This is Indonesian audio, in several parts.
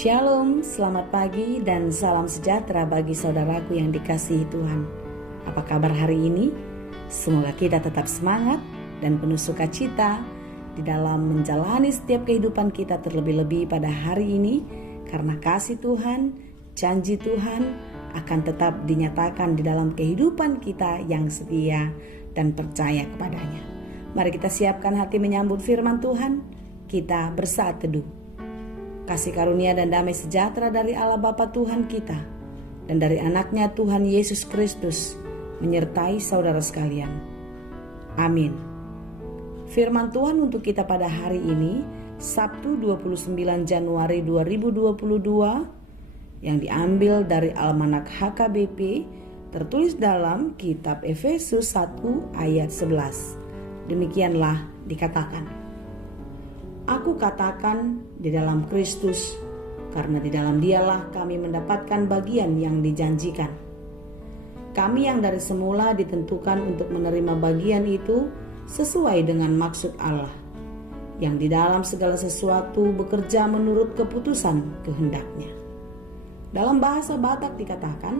Shalom, selamat pagi dan salam sejahtera bagi saudaraku yang dikasihi Tuhan. Apa kabar hari ini? Semoga kita tetap semangat dan penuh sukacita di dalam menjalani setiap kehidupan kita, terlebih-lebih pada hari ini, karena kasih Tuhan, janji Tuhan akan tetap dinyatakan di dalam kehidupan kita yang setia dan percaya kepadanya. Mari kita siapkan hati menyambut firman Tuhan. Kita bersaat teduh. Kasih karunia dan damai sejahtera dari Allah Bapa Tuhan kita dan dari anaknya Tuhan Yesus Kristus menyertai saudara sekalian. Amin. Firman Tuhan untuk kita pada hari ini, Sabtu 29 Januari 2022, yang diambil dari Almanak HKBP, tertulis dalam kitab Efesus 1 ayat 11. Demikianlah dikatakan, Aku katakan di dalam Kristus, karena di dalam Dialah kami mendapatkan bagian yang dijanjikan. Kami yang dari semula ditentukan untuk menerima bagian itu sesuai dengan maksud Allah, yang di dalam segala sesuatu bekerja menurut keputusan kehendak-Nya. Dalam bahasa Batak dikatakan,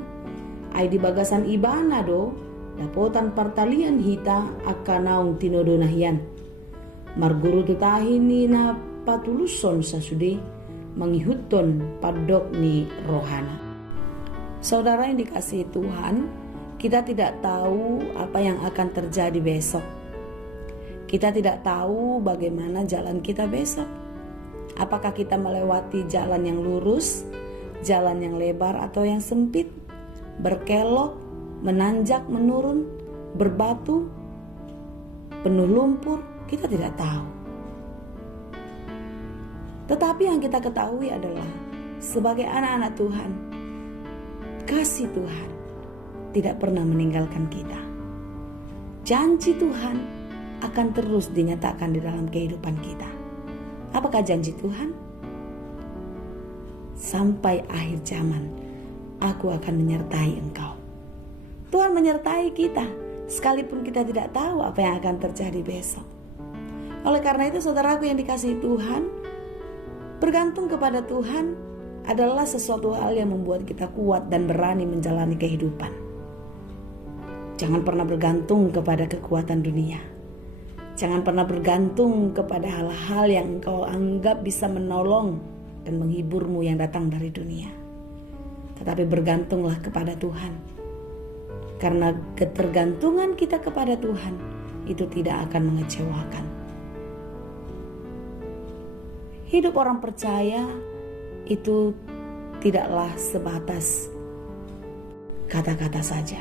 ai di bagasan ibanado dapotan partalian hita akanaung tinodonahian. Marguru tutahin ni na patuluson sa sudi mengihutton padok ni rohana. Saudara yang dikasihi Tuhan, kita tidak tahu apa yang akan terjadi besok. Kita tidak tahu bagaimana jalan kita besok. Apakah kita melewati jalan yang lurus, jalan yang lebar atau yang sempit, berkelok, menanjak, menurun, berbatu, penuh lumpur. Kita tidak tahu. Tetapi yang kita ketahui adalah sebagai anak-anak Tuhan, kasih Tuhan tidak pernah meninggalkan kita. Janji Tuhan akan terus dinyatakan di dalam kehidupan kita. Apakah janji Tuhan? Sampai akhir zaman, aku akan menyertai engkau. Tuhan menyertai kita, sekalipun kita tidak tahu apa yang akan terjadi besok. Oleh karena itu, saudaraku yang dikasihi Tuhan, bergantung kepada Tuhan adalah sesuatu hal yang membuat kita kuat dan berani menjalani kehidupan. Jangan pernah bergantung kepada kekuatan dunia. Jangan pernah bergantung kepada hal-hal yang engkau anggap bisa menolong dan menghiburmu yang datang dari dunia. Tetapi bergantunglah kepada Tuhan. Karena ketergantungan kita kepada Tuhan itu tidak akan mengecewakan. Hidup orang percaya itu tidaklah sebatas kata-kata saja.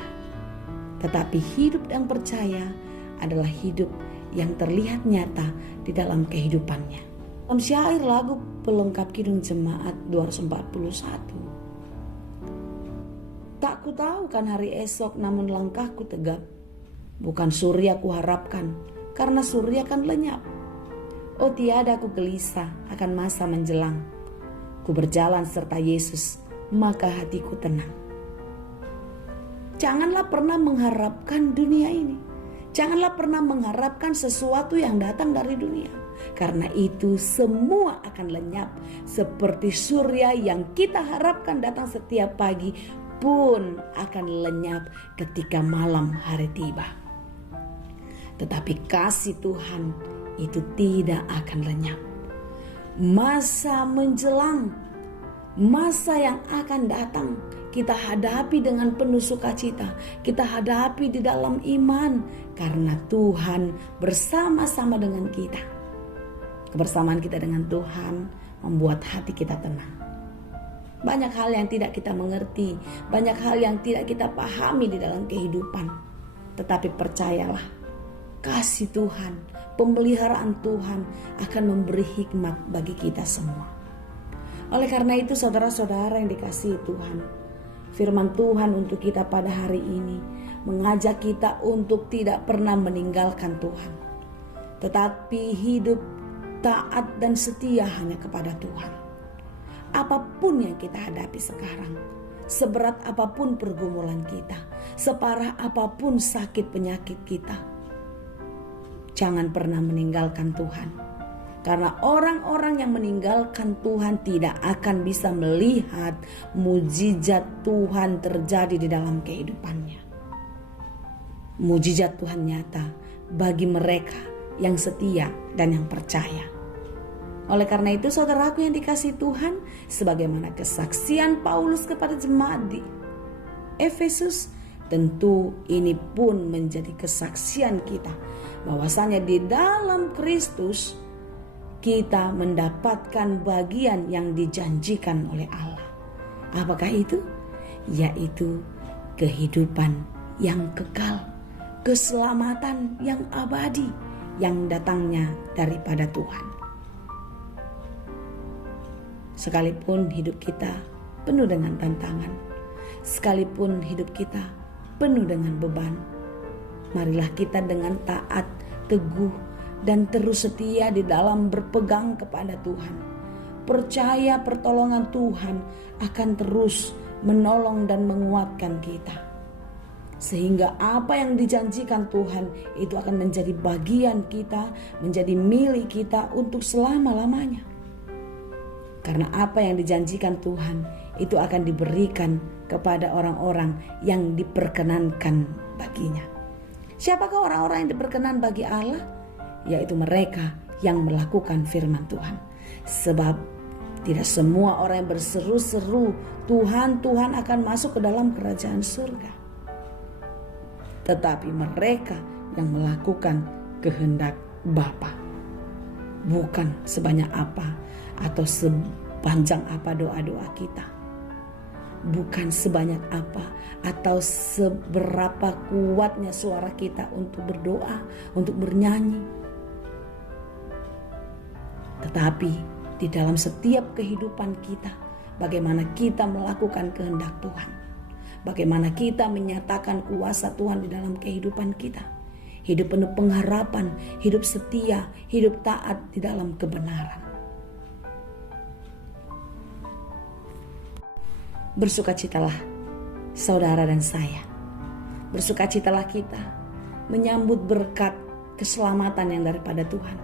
Tetapi hidup yang percaya adalah hidup yang terlihat nyata di dalam kehidupannya. Dalam syair lagu pelengkap Kidung Jemaat 241. Tak ku tahu kan hari esok, namun langkahku tegap. Bukan surya ku harapkan, karena surya kan lenyap. Oh tiada ku gelisah akan masa menjelang. Ku berjalan serta Yesus, maka hatiku tenang. Janganlah pernah mengharapkan dunia ini. Janganlah pernah mengharapkan sesuatu yang datang dari dunia. Karena itu semua akan lenyap. Seperti surya yang kita harapkan datang setiap pagi pun akan lenyap ketika malam hari tiba. Tetapi kasih Tuhan itu tidak akan lenyap. Masa menjelang, masa yang akan datang, kita hadapi dengan penuh sukacita. Kita hadapi di dalam iman, karena Tuhan bersama-sama dengan kita. Kebersamaan kita dengan Tuhan membuat hati kita tenang. Banyak hal yang tidak kita mengerti, banyak hal yang tidak kita pahami di dalam kehidupan. Tetapi percayalah, kasih Tuhan, pemeliharaan Tuhan akan memberi hikmat bagi kita semua. Oleh karena itu, saudara-saudara yang dikasihi Tuhan, firman Tuhan untuk kita pada hari ini mengajak kita untuk tidak pernah meninggalkan Tuhan, tetapi hidup taat dan setia hanya kepada Tuhan. Apapun yang kita hadapi sekarang, seberat apapun pergumulan kita, separah apapun sakit penyakit kita, jangan pernah meninggalkan Tuhan. Karena orang-orang yang meninggalkan Tuhan tidak akan bisa melihat mujizat Tuhan terjadi di dalam kehidupannya. Mujizat Tuhan nyata bagi mereka yang setia dan yang percaya. Oleh karena itu saudaraku yang dikasihi Tuhan, sebagaimana kesaksian Paulus kepada jemaat di Efesus, tentu ini pun menjadi kesaksian kita bahwasanya di dalam Kristus kita mendapatkan bagian yang dijanjikan oleh Allah. Apakah itu? Yaitu kehidupan yang kekal, keselamatan yang abadi yang datangnya daripada Tuhan. Sekalipun hidup kita penuh dengan tantangan, sekalipun hidup kita penuh dengan beban, marilah kita dengan taat, teguh, dan terus setia di dalam berpegang kepada Tuhan. Percaya pertolongan Tuhan akan terus menolong dan menguatkan kita. Sehingga apa yang dijanjikan Tuhan itu akan menjadi bagian kita, menjadi milik kita untuk selama-lamanya. Karena apa yang dijanjikan Tuhan itu akan diberikan kepada orang-orang yang diperkenankan baginya. Siapakah orang-orang yang diperkenan bagi Allah? Yaitu mereka yang melakukan firman Tuhan. Sebab tidak semua orang yang berseru-seru Tuhan, Tuhan akan masuk ke dalam kerajaan surga. Tetapi mereka yang melakukan kehendak Bapa. Bukan sebanyak apa atau sepanjang apa doa-doa kita. Bukan sebanyak apa atau seberapa kuatnya suara kita untuk berdoa, untuk bernyanyi. Tetapi di dalam setiap kehidupan kita, bagaimana kita melakukan kehendak Tuhan. Bagaimana kita menyatakan kuasa Tuhan di dalam kehidupan kita. Hidup penuh pengharapan, hidup setia, hidup taat di dalam kebenaran. Bersukacitalah saudara dan saya. Bersukacitalah kita menyambut berkat keselamatan yang daripada Tuhan.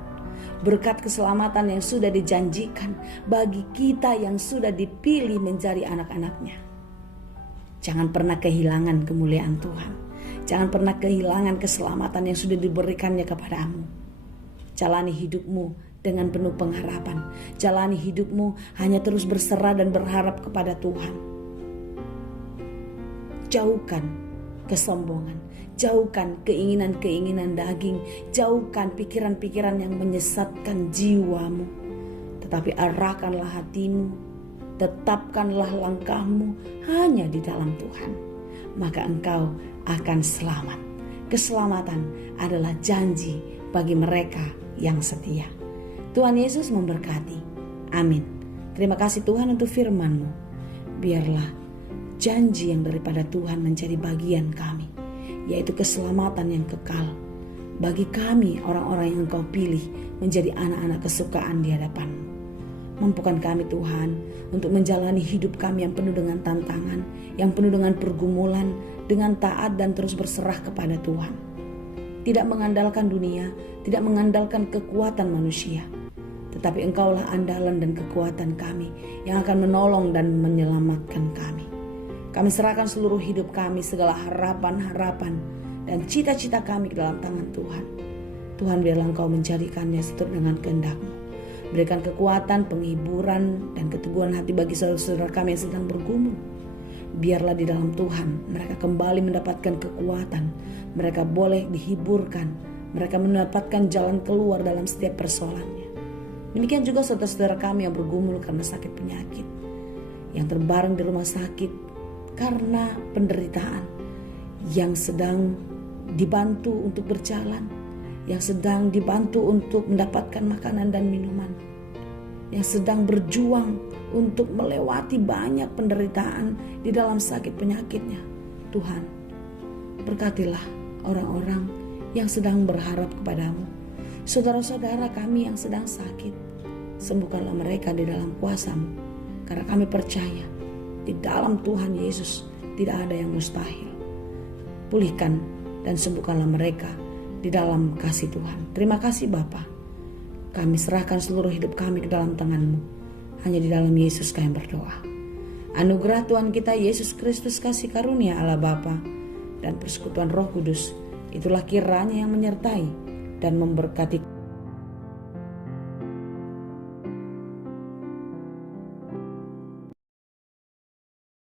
Berkat keselamatan yang sudah dijanjikan bagi kita yang sudah dipilih menjadi anak-anaknya. Jangan pernah kehilangan kemuliaan Tuhan. Jangan pernah kehilangan keselamatan yang sudah diberikannya kepadamu. Jalani hidupmu dengan penuh pengharapan. Jalani hidupmu hanya terus berserah dan berharap kepada Tuhan. Jauhkan kesombongan, jauhkan keinginan-keinginan daging, jauhkan pikiran-pikiran yang menyesatkan jiwamu. Tetapi arahkanlah hatimu, tetapkanlah langkahmu hanya di dalam Tuhan. Maka engkau akan selamat. Keselamatan adalah janji bagi mereka yang setia. Tuhan Yesus memberkati. Amin. Terima kasih Tuhan untuk firman-Mu. Biarlah janji yang daripada Tuhan menjadi bagian kami, yaitu keselamatan yang kekal bagi kami orang-orang yang Engkau pilih menjadi anak-anak kesukaan di hadapan-Mu. Mampukan kami Tuhan untuk menjalani hidup kami yang penuh dengan tantangan, yang penuh dengan pergumulan, dengan taat dan terus berserah kepada Tuhan. Tidak mengandalkan dunia, tidak mengandalkan kekuatan manusia, tetapi Engkaulah andalan dan kekuatan kami yang akan menolong dan menyelamatkan kami. Kami serahkan seluruh hidup kami, segala harapan-harapan dan cita-cita kami ke dalam tangan Tuhan. Tuhan, biarlah Engkau menjadikannya seturut dengan kehendak-Mu. Berikan kekuatan, penghiburan, dan keteguhan hati bagi saudara-saudara kami yang sedang bergumul. Biarlah di dalam Tuhan mereka kembali mendapatkan kekuatan. Mereka boleh dihiburkan. Mereka mendapatkan jalan keluar dalam setiap persoalannya. Demikian juga saudara-saudara kami yang bergumul karena sakit penyakit, yang terbaring di rumah sakit karena penderitaan, yang sedang dibantu untuk berjalan, yang sedang dibantu untuk mendapatkan makanan dan minuman, yang sedang berjuang untuk melewati banyak penderitaan di dalam sakit penyakitnya. Tuhan, berkatilah orang-orang yang sedang berharap kepadamu. Saudara-saudara kami yang sedang sakit, sembuhkanlah mereka di dalam kuasa-Mu, karena kami percaya di dalam Tuhan Yesus tidak ada yang mustahil. Pulihkan dan sembuhkanlah mereka di dalam kasih Tuhan. Terima kasih Bapa. Kami serahkan seluruh hidup kami ke dalam tangan-Mu. Hanya di dalam Yesus kami berdoa. Anugerah Tuhan kita Yesus Kristus, kasih karunia Allah Bapa dan persekutuan Roh Kudus, itulah kiranya yang menyertai dan memberkati